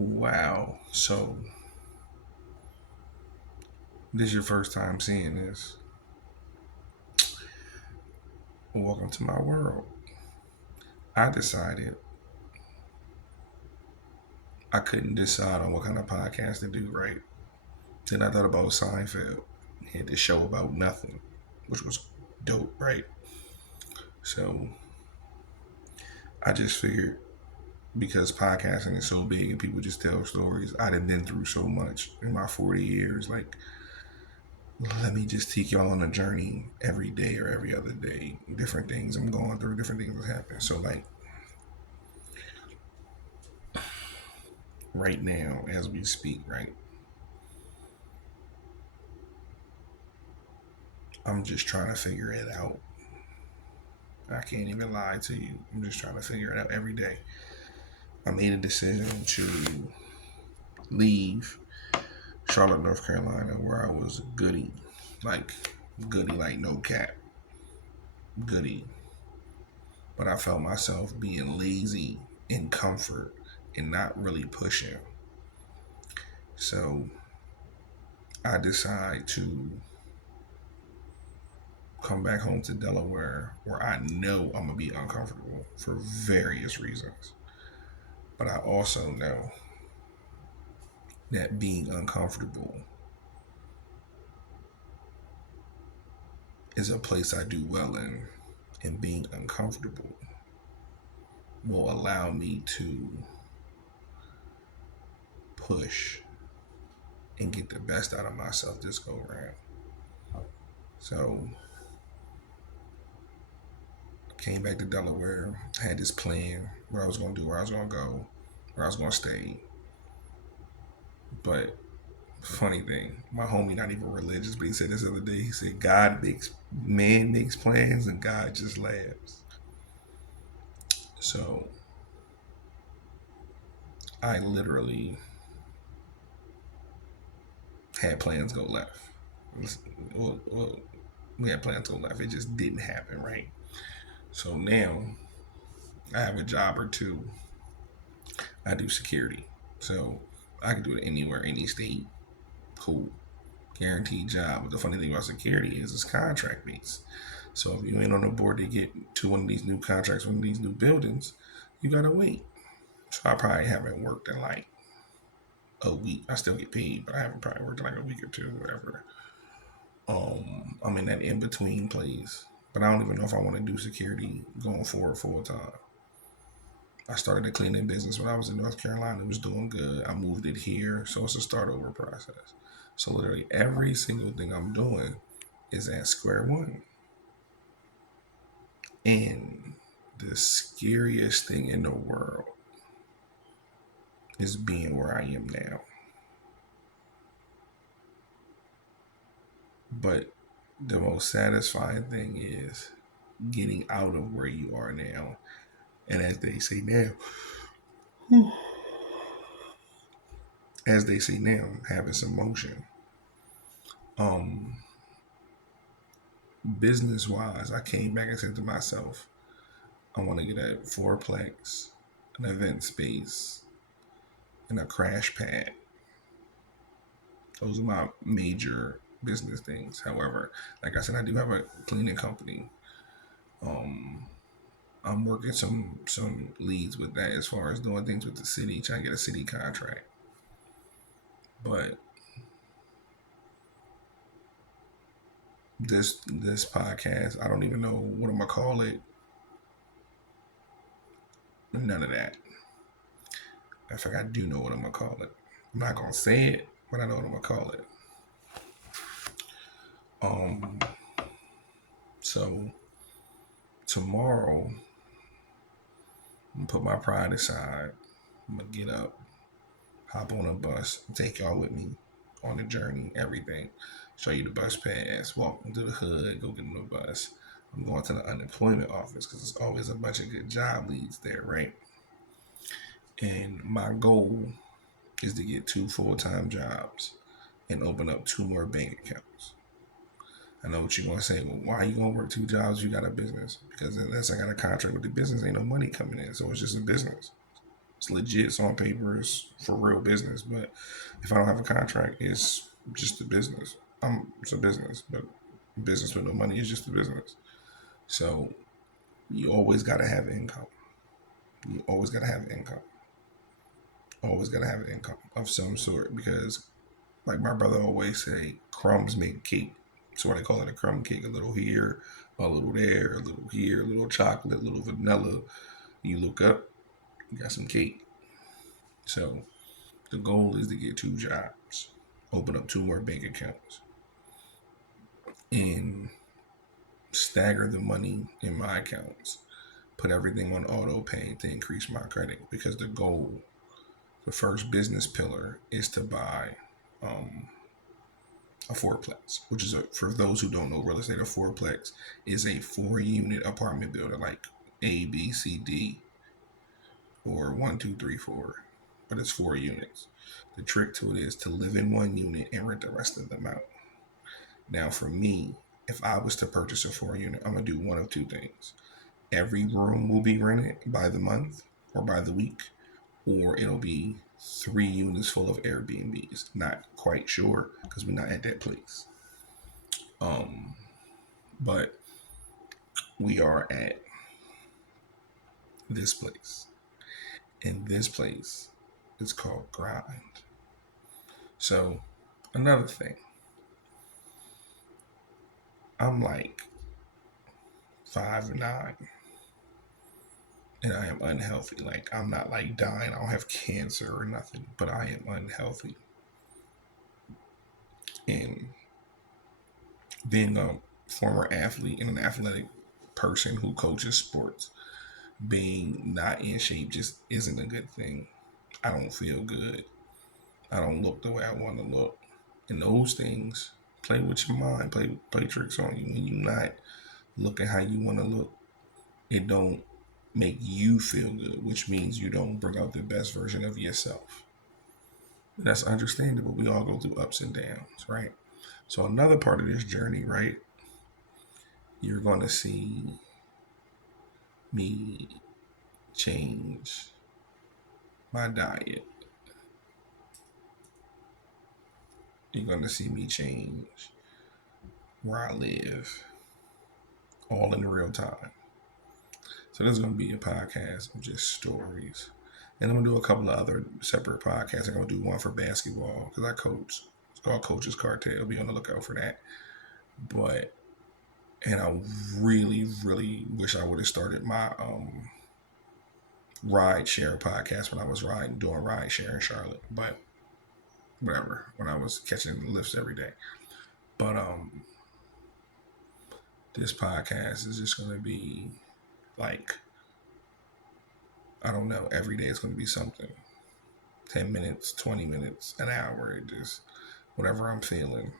Wow. So, this is your first time seeing this. Welcome to my world. I decided I couldn't decide on what kind of podcast to do, right? Then I thought about Seinfeld. He had this show about nothing, which was dope, right? So, I just figured because podcasting is so big and people just tell stories, I'd have been through so much in my 40 years. Like, let me just take y'all on a journey every day or every other day. Different things I'm going through, different things that happen. So, like, right now, as we speak, right, I'm just trying to figure it out. I can't even lie to you. I'm just trying to figure it out every day. I made a decision to leave Charlotte, North Carolina, where I was like goody, like no cap, goody. But I felt myself being lazy in comfort and not really pushing. So I decide to come back home to Delaware where I know I'm gonna be uncomfortable for various reasons. But I also know that being uncomfortable is a place I do well in, and being uncomfortable will allow me to push and get the best out of myself this go around. So I came back to Delaware, had this plan, what I was gonna do, where I was gonna go, where I was gonna stay. But funny thing, my homie not even religious, but he said this other day, he said man makes plans and God just laughs. So I literally had plans go left. Well, we had plans go left. It just didn't happen, right? So now I have a job or two. I do security. So I can do it anywhere, any state. Cool. Guaranteed job. But the funny thing about security is it's contract based. So if you ain't on the board to get to one of these new contracts, one of these new buildings, you gotta wait. So I probably haven't worked in like a week. I still get paid, but I haven't probably worked in like a week or two, whatever. I'm in that in between place, but I don't even know if I want to do security going forward full time. I started a cleaning business when I was in North Carolina. It was doing good. I moved it here, so it's a start over process. So literally every single thing I'm doing is at square one. And the scariest thing in the world is being where I am now. But the most satisfying thing is getting out of where you are now. And as they say now, having some motion. Um, Business wise, I came back and said to myself, I want to get a fourplex, an event space, and a crash pad. Those are my major business things. However, like I said, I do have a cleaning company. Um, I'm working some leads with that as far as doing things with the city, trying to get a city contract. But this podcast, I don't even know what I'm gonna call it. None of that. In fact, I do know what I'm gonna call it. I'm not gonna say it, but I know what I'm gonna call it. Um, so tomorrow, I'm gonna put my pride aside. I'm gonna get up, hop on a bus, take y'all with me on the journey, everything. Show you the bus pass, walk into the hood, go get on the bus. I'm going to the unemployment office because there's always a bunch of good job leads there, right? And my goal is to get two full-time jobs and open up two more bank accounts. I know what you're gonna say. Well, why are you gonna work two jobs? You got a business because unless I got a contract with the business, ain't no money coming in. So it's just a business. It's legit. It's on paper. It's for real business. But if I don't have a contract, it's just a business. It's a business, but business with no money is just a business. So you always got to have income. You always got to have income. Always got to have income of some sort because, like my brother always say, crumbs make cake. So why they call it a crumb cake. A little here, a little there, a little here, a little chocolate, a little vanilla. You look up, you got some cake. So the goal is to get 2 jobs, open up 2 more bank accounts, and stagger the money in my accounts. Put everything on auto pay to increase my credit because the goal, the first business pillar, is to buy um, a fourplex, which is for those who don't know real estate, a fourplex is a 4 unit apartment building like A, B, C, D, or 1, 2, 3, 4, but it's 4 units. The trick to it is to live in 1 unit and rent the rest of them out. Now, for me, if I was to purchase a 4 unit, I'm gonna do one of two things. Every room will be rented by the month or by the week, or it'll be 3 units full of Airbnbs. Not quite sure because we're not at that place. Um, but we are at this place, and this place is called Grind. So, another thing, I'm like 5'9", and I am unhealthy. Like I'm not like dying. I don't have cancer or nothing, but I am unhealthy. And being a former athlete and an athletic person who coaches sports, being not in shape just isn't a good thing. I don't feel good. I don't look the way I want to look. And those things play with your mind, play tricks on you. When you're not looking how you want to look, it don't make you feel good, which means you don't bring out the best version of yourself. That's understandable. We all go through ups and downs, right? So another part of this journey, right? You're going to see me change my diet. You're going to see me change where I live, all in real time. So there's going to be a podcast of just stories. And I'm going to do a couple of other separate podcasts. I'm going to do one for basketball because I coach. It's called Coach's Cartel. Be on the lookout for that. But, and I really, really wish I would have started my ride share podcast when I was doing ride share in Charlotte. But whatever, when I was catching lifts every day. But this podcast is just going to be like, I don't know, every day it's going to be something. 10 minutes, 20 minutes, an hour, just whatever I'm feeling.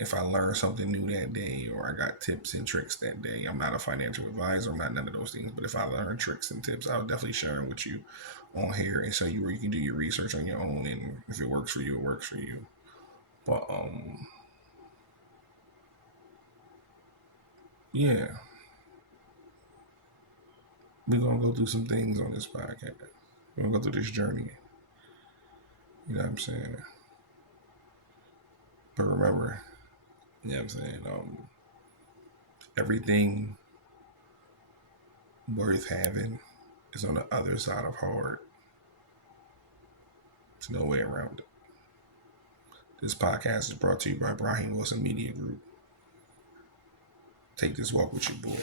If I learn something new that day or I got tips and tricks that day, I'm not a financial advisor, I'm not none of those things, but if I learn tricks and tips, I'll definitely share them with you on here and show you where you can do your research on your own, and if it works for you, it works for you. But yeah, we're gonna go through some things on this podcast. We're gonna go through this journey. You know what I'm saying? But remember, you know what I'm saying? Everything worth having is on the other side of hard. There's no way around it. This podcast is brought to you by Brahim Wilson Media Group. Take this walk with you, boy.